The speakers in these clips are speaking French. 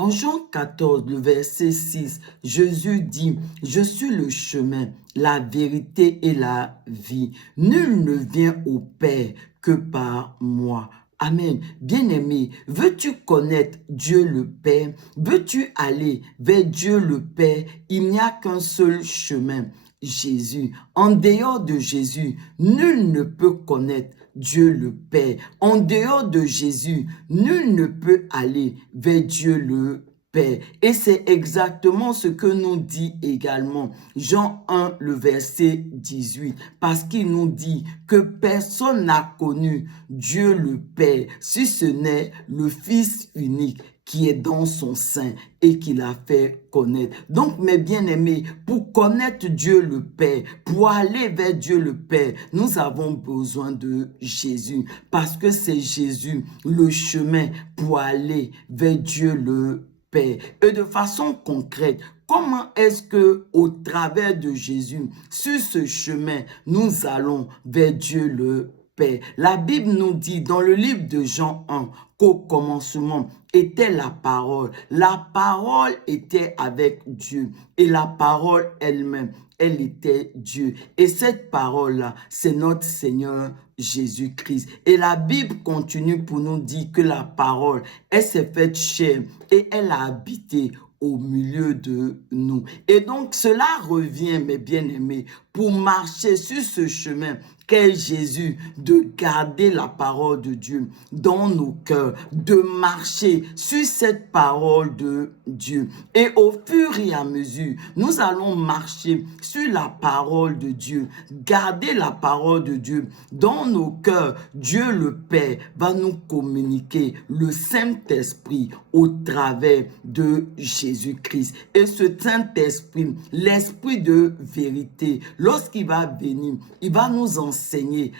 En Jean 14, le verset 6, Jésus dit, « Je suis le chemin, la vérité et la vie. Nul ne vient au Père que par moi. » Amen. Bien-aimé, veux-tu connaître Dieu le Père? Veux-tu aller vers Dieu le Père? Il n'y a qu'un seul chemin, Jésus. En dehors de Jésus, nul ne peut connaître Dieu le Père. En dehors de Jésus, nul ne peut aller vers Dieu le Père. Et c'est exactement ce que nous dit également Jean 1, le verset 18. Parce qu'il nous dit que personne n'a connu Dieu le Père, si ce n'est le Fils unique qui est dans son sein et qui l'a fait connaître. Donc, mes bien-aimés, pour connaître Dieu le Père, pour aller vers Dieu le Père, nous avons besoin de Jésus, parce que c'est Jésus le chemin pour aller vers Dieu le Père. Et de façon concrète, comment est-ce que, au travers de Jésus, sur ce chemin, nous allons vers Dieu le Père? La Bible nous dit dans le livre de Jean 1 qu'au commencement était la parole. La parole était avec Dieu et la parole elle-même, elle était Dieu. Et cette parole-là, c'est notre Seigneur Jésus-Christ. Et la Bible continue pour nous dire que la parole, elle s'est faite chair et elle a habité au milieu de nous. Et donc, cela revient, mes bien-aimés, pour marcher sur ce chemin qu'est Jésus, de garder la parole de Dieu dans nos cœurs, de marcher sur cette parole de Dieu. Et au fur et à mesure, nous allons marcher sur la parole de Dieu, garder la parole de Dieu dans nos cœurs. Dieu le Père va nous communiquer le Saint-Esprit au travers de Jésus-Christ. Et ce Saint-Esprit, l'Esprit de vérité, lorsqu'il va venir, il va nous enseigner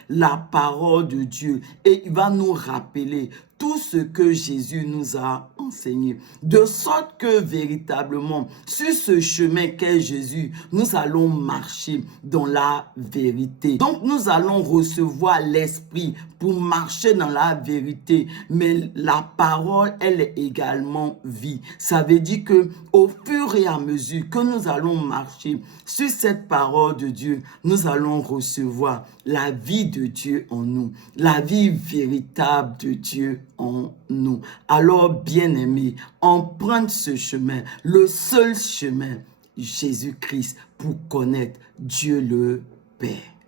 la parole de Dieu et il va nous rappeler tout ce que Jésus nous a enseigné. De sorte que véritablement, sur ce chemin qu'est Jésus, nous allons marcher dans la vérité. Donc nous allons recevoir l'Esprit pour marcher dans la vérité. Mais la parole, elle est également vie. Ça veut dire que au fur et à mesure que nous allons marcher sur cette parole de Dieu, nous allons recevoir la vie de Dieu en nous, la vie véritable de Dieu en nous. Alors, bien-aimés, emprunte ce chemin, le seul chemin, Jésus-Christ, pour connaître Dieu le Père.